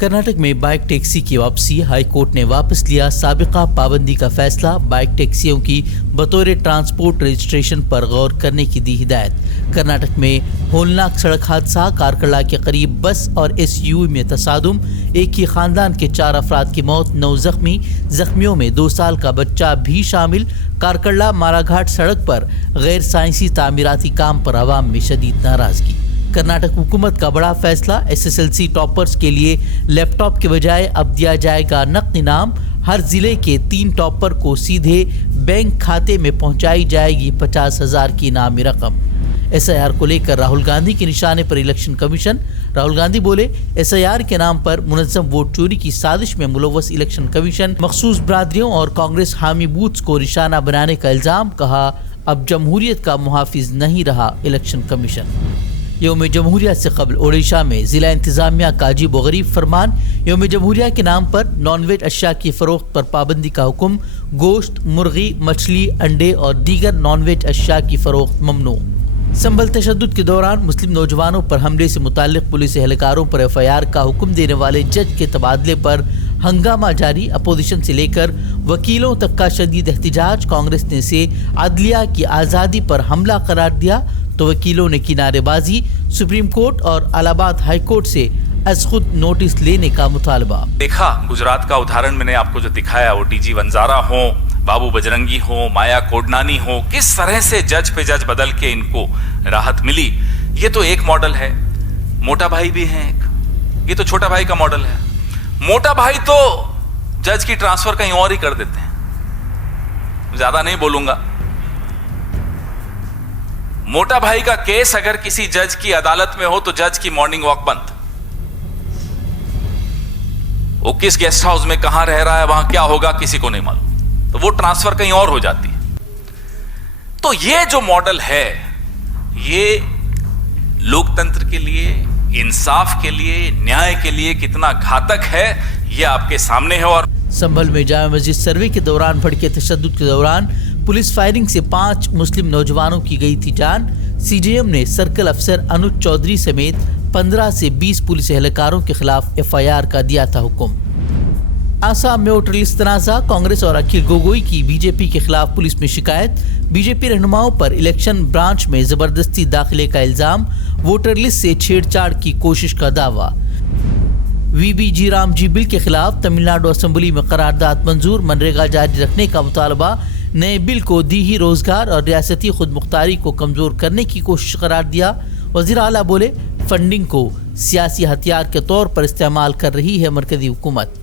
कर्नाटक में bike taxi की वापसी, हाई कोर्ट ने वापस लिया साबिका पाबंदी का फैसला। बाइक टैक्सियों की बतौर ट्रांसपोर्ट रजिस्ट्रेशन पर गौर करने की दी हिदायत। कर्नाटक में होलनाक सड़क हादसा, कारकला के करीब बस और एसयूवी में तसादुम, एक ही खानदान के 4 अफराद की मौत, 9 जख्मी, जख्मियों में 2 साल का बच्चा भी शामिल। कारकला माराघाट सड़क पर गैर साइंसी तामीराती काम पर आवाम में शदीद नाराजगी। कर्नाटक हुकूमत का बड़ा फैसला, एसएसएलसी टॉपर्स के लिए लैपटॉप के बजाय अब दिया जाएगा नकद इनाम। हर जिले के 3 टॉपर को सीधे बैंक खाते में पहुंचाई जाएगी 50,000 की इनामी रकम। एसआईआर को लेकर राहुल गांधी के निशाने पर इलेक्शन कमीशन। राहुल गांधी बोले, एसआईआर के नाम पर मुनज़्ज़म वोट चोरी की साजिश में मुलव्वस इलेक्शन कमीशन, मखसूस बरादरियों और कांग्रेस हामी बूथ्स को निशाना बनाने का इल्जाम। कहा, अब जमहूरियत का मुहाफिज नहीं रहा इलेक्शन कमीशन। यौम जमहूरिया से कबल ओडिशा में जिला इंतजामिया का अजीब व गरीब फरमान। यौम जमहूरिया के नाम पर नॉनवेज अशिया की फरोख्त पर पाबंदी का हुक्म। गोश्त, मुर्गी, मछली, अंडे और दीगर नॉनवेज अशिया की फरोख्त ममनू। संभल तशद्दुद के दौरान मुस्लिम नौजवानों पर हमले से मुताल्लिक पुलिस एहलकारों पर एफआईआर का हुक्म देने वाले जज के तबादले पर हंगामा जारी। अपोजिशन से लेकर वकीलों तक का शदीद एहतजाज। कांग्रेस ने इसे अदलिया की आज़ादी पर हमला करार दिया तो वकीलों ने की नारेबाजी। सुप्रीम कोर्ट और इलाहाबाद हाई कोर्ट से अज खुद नोटिस लेने का मुतालबा। देखा, गुजरात का उदाहरण मैंने आपको जो दिखाया, वो डीजी वंजारा हो, बाबू बजरंगी हो, माया कोडनानी हो, किस तरह से जज पे जज बदल के इनको राहत मिली। ये तो एक मॉडल है। मोटा भाई भी है एक, ये तो छोटा भाई का मॉडल है। मोटा भाई तो जज की ट्रांसफर कहीं और ही कर देते हैं। ज्यादा नहीं बोलूंगा। मोटा भाई का केस अगर किसी जज की अदालत में हो तो जज की मॉर्निंग वॉक बंद। वो किस गेस्ट हाउस में कहां रह रहा है, वहां क्या होगा, किसी को नहीं मालूम, तो वो ट्रांसफर कहीं और हो जाती है। तो ये जो मॉडल है, ये लोकतंत्र के लिए, इंसाफ के लिए, न्याय के लिए कितना घातक है, ये आपके सामने है। और संभल में जामा मस्जिद सर्वे के दौरान भड़के तशद्दुद के दौरान पुलिस फायरिंग से 5 मुस्लिम नौजवानों की गई थी जान। सीजेएम ने सर्कल अफसर अनुज चौधरी समेत 15 से 20 पुलिस एहलकारों के खिलाफ एफआईआर का दिया था हुक्म। आसाम में वोटर लिस्ट तनाज़ा, कांग्रेस और अखिल गोगोई की बीजेपी के खिलाफ पुलिस में शिकायत। बीजेपी रहनुमाओं पर इलेक्शन ब्रांच में जबरदस्ती दाखिले का इल्जाम। वोटर लिस्ट से छेड़छाड़ की कोशिश का दावा। वीबीजी रामजी बिल के खिलाफ तमिलनाडु असेंबली में करारदाद मंजूर। मनरेगा जारी रखने का मुतालबा। नए बिल को दी ही रोजगार और रियासती खुद मुख्तारी को कमजोर करने की कोशिश करार दिया। वज़ीर आला बोले, फंडिंग को सियासी हथियार के तौर पर इस्तेमाल कर रही है मरकजी हुकूमत।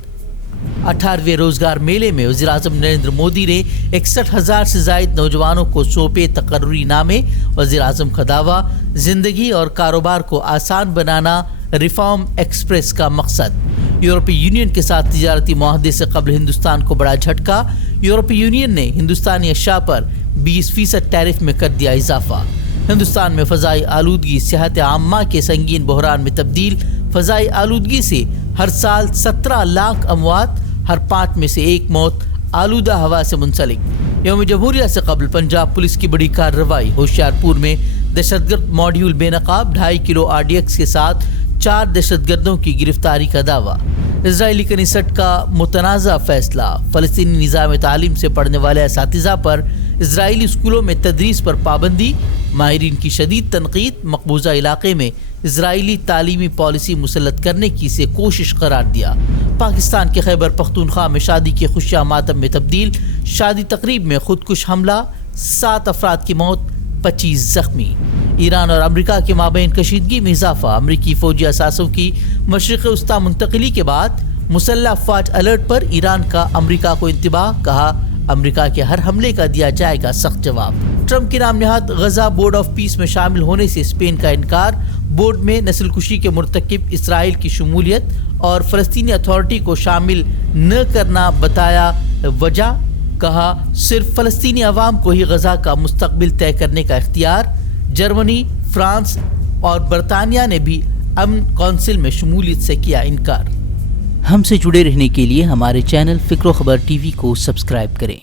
18वें रोजगार मेले में वज़ीर आज़म नरेंद्र मोदी ने 61,000 से ज़ायद नौजवानों को सौंपे तकर्रुरी नामे। वज़ीर आज़म का दावा, जिंदगी और कारोबार को आसान बनाना रिफॉर्म एक्सप्रेस का मकसद। यूरोपीय यूनियन के साथ तिजारती मुआहदे से कबल हिंदुस्तान को बड़ा झटका। यूरोपीय यूनियन ने हिंदुस्तानी अशिया पर 20% टैरिफ में कर दिया इजाफा। हिंदुस्तान में फ़ज़ाई आलूदगी सेहत आम्मा के संगीन बहरान में तब्दील। फ़ज़ाई आलूदगी से हर साल 17 लाख अमवात, हर 5 में से 1 मौत आलूदा हवा से मुंसलिक। यौम जमहूरिया से कबल पंजाब पुलिस की बड़ी कार्रवाई। होशियारपुर में दहशतगर्द मॉड्यूल बेनकाब, 2.5 किलो RDX के साथ 4 दहशतगर्दों की गिरफ्तारी का दावा। इजरायली कनीसट का मुतनाज़ा फैसला। फ़लस्तीनी निज़ाम तालीम से पढ़ने वाले असातिज़ा पर इजरायली स्कूलों में तदरीस पर पाबंदी। माहिरीन की शदीद तनकीद। मकबूजा इलाके में इजरायली तालीमी पॉलिसी मुसल्लत करने की से कोशिश करार दिया। पाकिस्तान के खैबर पख्तूनख्वा में शादी की खुशियाँ मातम में तब्दील। शादी तकरीब में खुदकुश हमला, 7 अफराद की मौत, 25 जख्मी। ईरान और अमरीका के माबैन कशीदगी में इजाफा। अमरीकी फौजी असासों की मशरिक़ वस्ता मुंतकिली के बाद मुसल्लह अफवाज अलर्ट पर। ईरान का अमरीका को इंतबाह। कहा, अमरीका के हर हमले का दिया जाएगा सख्त जवाब। ट्रंप की नाम नहाद गजा बोर्ड ऑफ पीस में शामिल होने से स्पेन का इनकार। बोर्ड में नस्लकुशी के मुर्तकिब इसराइल की शमूलियत और फ़लस्तीनी अथॉरिटी को शामिल न करना बताया वजह। कहा, सिर्फ फ़लस्तीनी अवाम को ही गजा का मुस्तकबिल तय करने का इख्तियार। जर्मनी, फ्रांस और बरतानिया ने भी अमन कौंसिल में शमूलियत से किया इनकार। हमसे जुड़े रहने के लिए हमारे चैनल फ़िक्र ख़बर TV को सब्सक्राइब करें।